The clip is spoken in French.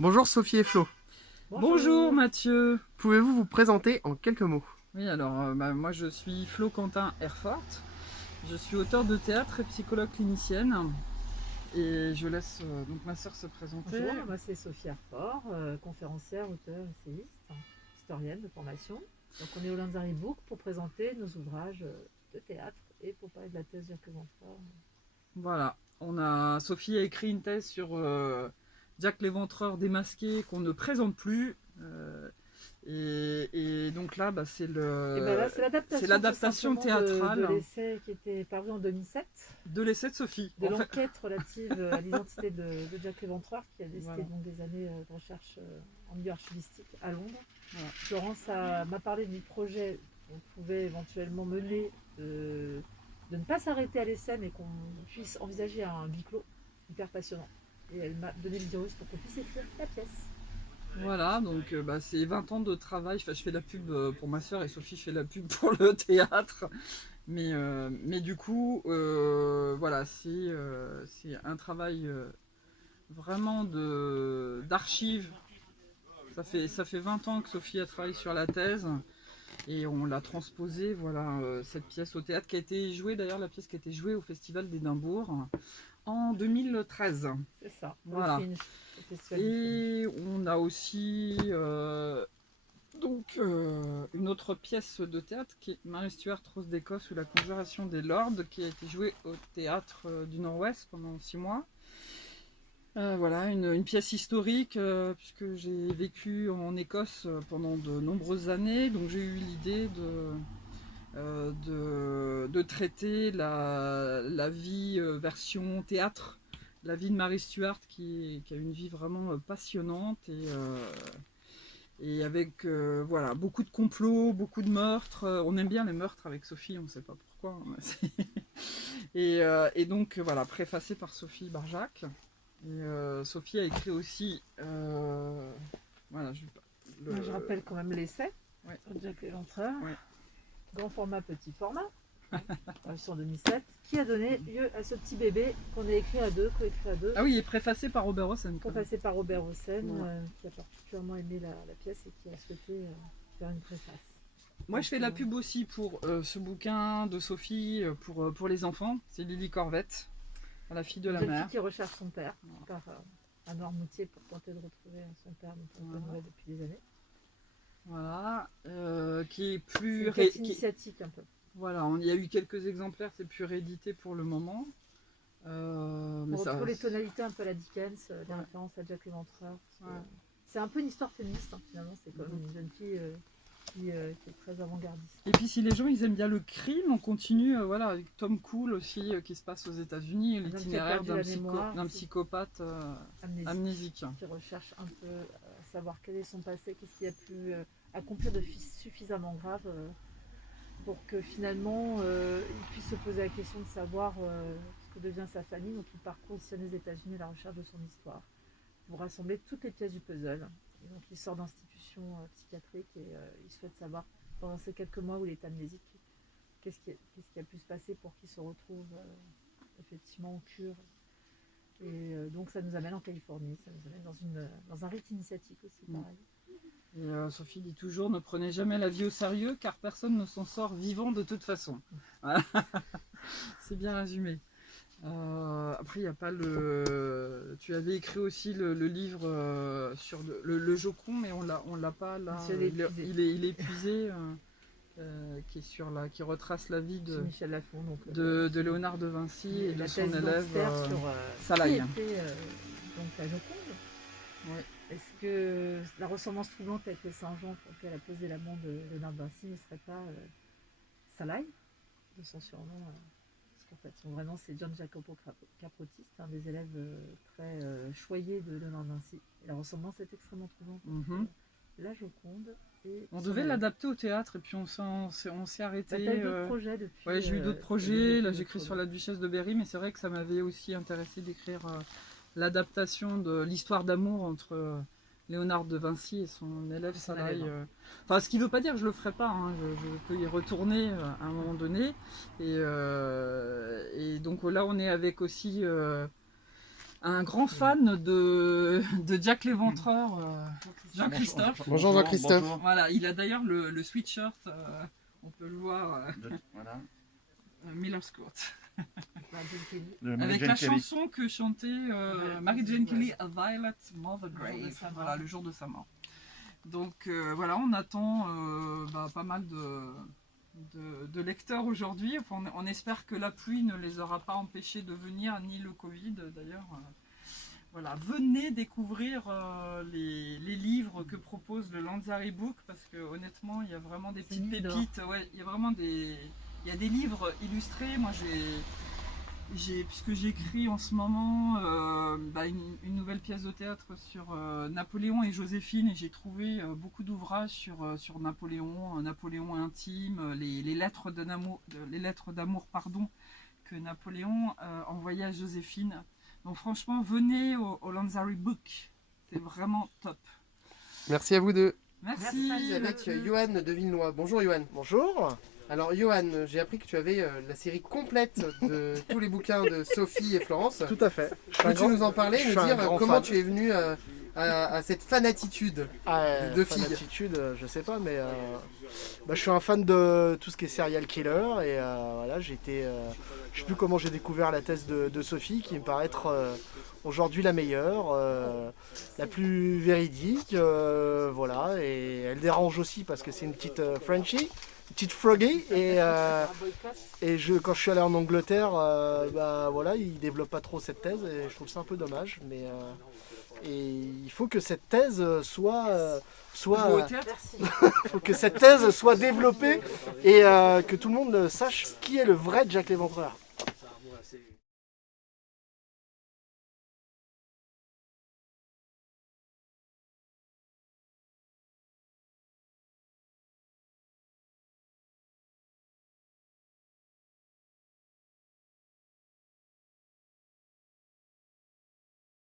Bonjour Sophie et Flo. Bonjour Mathieu. Pouvez-vous vous présenter en quelques mots? Oui, alors moi je suis Flo Quentin Herfort. Je suis auteur de théâtre et psychologue clinicienne. Et je laisse donc ma sœur se présenter. Bonjour, moi c'est Sophie Arfort, conférencière, auteure, essayiste, historienne de formation. Donc on est au Lanzari Book pour présenter nos ouvrages de théâtre et pour parler de la thèse Jacques Léventreur. Voilà, Sophie a écrit une thèse sur Jack l'Éventreur démasqué qu'on ne présente plus. Et donc là, c'est l'adaptation théâtrale de l'essai qui était paru en 2007. De l'essai de Sophie. De l'enquête relative à l'identité de Jack l'Éventreur qui a décidé donc des années de recherche en milieu archivistique à Londres. Voilà. Florence m'a parlé du projet qu'on pouvait éventuellement mener de ne pas s'arrêter à l'essai mais qu'on puisse envisager un huis clos hyper passionnant. Et elle m'a donné le virus pour qu'on puisse écrire la pièce. Voilà, donc c'est 20 ans de travail. Enfin, je fais la pub pour ma soeur et Sophie fait la pub pour le théâtre. Mais du coup, voilà, c'est un travail vraiment d'archives. Ça fait 20 ans que Sophie a travaillé sur la thèse et on l'a transposée, voilà, cette pièce au théâtre qui a été jouée, d'ailleurs la pièce qui a été jouée au Festival d'Édimbourg en 2013. C'est ça, voilà. Et on a aussi une autre pièce de théâtre qui est Mary Stuart, Rose d'Écosse ou la Conjuration des Lords, qui a été jouée au théâtre du Nord-Ouest pendant 6 mois. Voilà, une pièce historique, puisque j'ai vécu en Écosse pendant de nombreuses années, donc j'ai eu l'idée de traiter la vie version théâtre, la vie de Mary Stuart qui a une vie vraiment passionnante et avec voilà, beaucoup de complots, beaucoup de meurtres. On aime bien les meurtres avec Sophie, on ne sait pas pourquoi. Et donc voilà, préfacé par Sophie Barjac. Et Sophie a écrit aussi voilà, je rappelle quand même l'essai, ouais. Jack l'Éventreur, ouais. Grand format, petit format, sur 2007, qui a donné lieu à ce petit bébé qu'on a écrit à deux, coécrit à deux. Ah oui, il est préfacé par Robert Hossein. Préfacé par Robert Hossein, ouais. Qui a particulièrement aimé la pièce et qui a souhaité faire une préface. Moi, je fais la pub aussi pour ce bouquin de Sophie pour les enfants. C'est Lily Corvette, la fille de la mer. Une fille qui recherche son père par un Noirmoutier pour tenter de retrouver son père dont on ne voit depuis des années. Voilà, qui est plus initiatique un peu. Voilà, il y a eu quelques exemplaires, c'est plus réédité pour le moment. On retrouve les tonalités un peu à la Dickens, des références à Jack l'Éventreur. Ouais. C'est un peu une histoire féministe, hein, finalement, c'est comme une jeune fille qui est très avant-gardiste. Et puis si les gens ils aiment bien le crime, on continue voilà, avec Tom Cool aussi, qui se passe aux États-Unis, l'itinéraire d'un psychopathe amnésique. Qui recherche un peu à savoir quel est son passé, qu'est-ce qu'il a pu accomplir de suffisamment grave pour que finalement il puisse se poser la question de savoir ce que devient sa famille. Donc il parcourt ici aux États-Unis à la recherche de son histoire pour rassembler toutes les pièces du puzzle. Et donc il sort d'institution psychiatrique et il souhaite savoir pendant ces quelques mois où il est amnésique qu'est-ce qui a pu se passer pour qu'il se retrouve effectivement en cure. Et donc ça nous amène en Californie, ça nous amène dans un rite initiatique aussi, pareil. Et Sophie dit toujours, ne prenez jamais la vie au sérieux car personne ne s'en sort vivant de toute façon. Voilà. C'est bien résumé. Après, il n'y a pas le... Tu avais écrit aussi le livre sur le Jocon, mais on l'a pas là. Il est épuisé. Qui est qui retrace la vie de Michel Lafon, donc, de Léonard de Vinci et de son élève Salaï. Qui était donc la Joconde. Ouais. Est-ce que la ressemblance troublante avec le Saint-Jean pour lequel a posé la main de Léonard de Vinci ne serait pas Salaï, de son surnom parce qu'en fait, son vrai nom c'est John Jacopo Caprotis, un des élèves très choyés de Léonard de Vinci. Et la ressemblance est extrêmement troublante. La Joconde. On devait l'adapter au théâtre et puis on s'est arrêté. T'as eu d'autres projets depuis. Ouais, j'ai eu d'autres projets. Là, j'écris sur la Duchesse de Berry, mais c'est vrai que ça m'avait aussi intéressé d'écrire l'adaptation de l'histoire d'amour entre Léonard de Vinci et son élève Salaï. Enfin, ce qui ne veut pas dire que je le ferai pas. Hein. Je peux y retourner à un moment donné. Et donc là, on est avec aussi un grand fan de Jack l'Éventreur, Jean-Christophe. Bonjour Jean-Christophe. Bonjour. Voilà, il a d'ailleurs le sweatshirt, on peut le voir, Voilà. Miller's Court. De Avec Mary la Jane Kelly. chanson que chantait Mary Jane Kelly, A Violet Mother Grave, voilà, le jour de sa mort. Donc voilà, on attend pas mal de lecteurs aujourd'hui. Enfin, on espère que la pluie ne les aura pas empêchés de venir, ni le Covid d'ailleurs. Voilà, venez découvrir les livres que propose le Lanzari Book, parce que honnêtement, il y a vraiment des petites pépites. Ouais, il y a vraiment il y a des livres illustrés. Moi, puisque j'écris en ce moment une nouvelle pièce de théâtre sur Napoléon et Joséphine, et j'ai trouvé beaucoup d'ouvrages sur Napoléon, Napoléon intime, les lettres d'amour que Napoléon envoyait à Joséphine. Donc franchement, venez au Lanzari Book, c'est vraiment top. Merci à vous deux. Merci. Avec Johan de Villenoix. Bonjour Johan. Bonjour. Alors Johan, j'ai appris que tu avais la série complète de tous les bouquins de Sophie et Florence. Tout à fait. Peux-tu nous en parler, je nous suis un dire grand comment fan. tu es venu à cette fanatitude de filles? Attitude, je sais pas, mais je suis un fan de tout ce qui est serial killer et voilà, je sais plus comment j'ai découvert la thèse de Sophie qui me paraît être aujourd'hui la meilleure, la plus véridique, voilà, et elle dérange aussi parce que c'est une petite Frenchie. Petite Froggy et quand je suis allé en Angleterre, voilà, ils développent pas trop cette thèse et je trouve ça un peu dommage, mais et il faut que cette thèse soit faut que cette thèse soit développée et que tout le monde sache qui est le vrai Jack l'Éventreur.